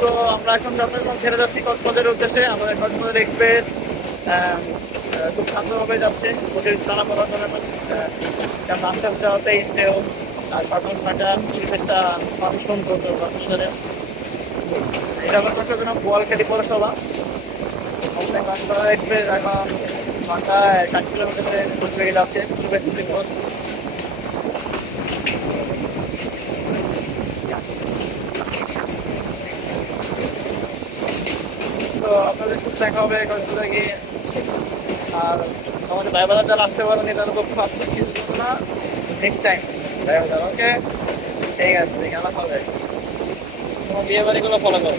তো আমরা এখন যতক্ষণ ছেড়ে যাচ্ছি কক্সবাজারের উদ্দেশ্যে। আমাদের কক্সবাজার এক্সপ্রেস খুব শান্তভাবে যাচ্ছে, ওদের টানা পড়ার জন্য। কারণ আস্তে আস্তে হতে স্টেও আর সকাল ছটা পরিবেশটা মানুষ সুন্দর কক্সবাজারে। এটা আমার চট্টগ্রাম বোয়ালখালী পৌরসভা। কক্সবাজার এক্সপ্রেস এখন ঘন্টায় 60 কিলোমিটারে গতিবেগে যাচ্ছে। তো আপনাদের সাথে দেখা হবে কক্সবাজারে গিয়ে। আর আমাদের ড্রাইভাররা যারা আসতে পারেনি তারা তো খুব আফসোস, কিছু করবো না, নেক্সট টাইম ড্রাইভার। ওকে, ঠিক আছে, আল্লাহ হাফেজ। তোমার বিয়ে বাড়িগুলো ফলো করো।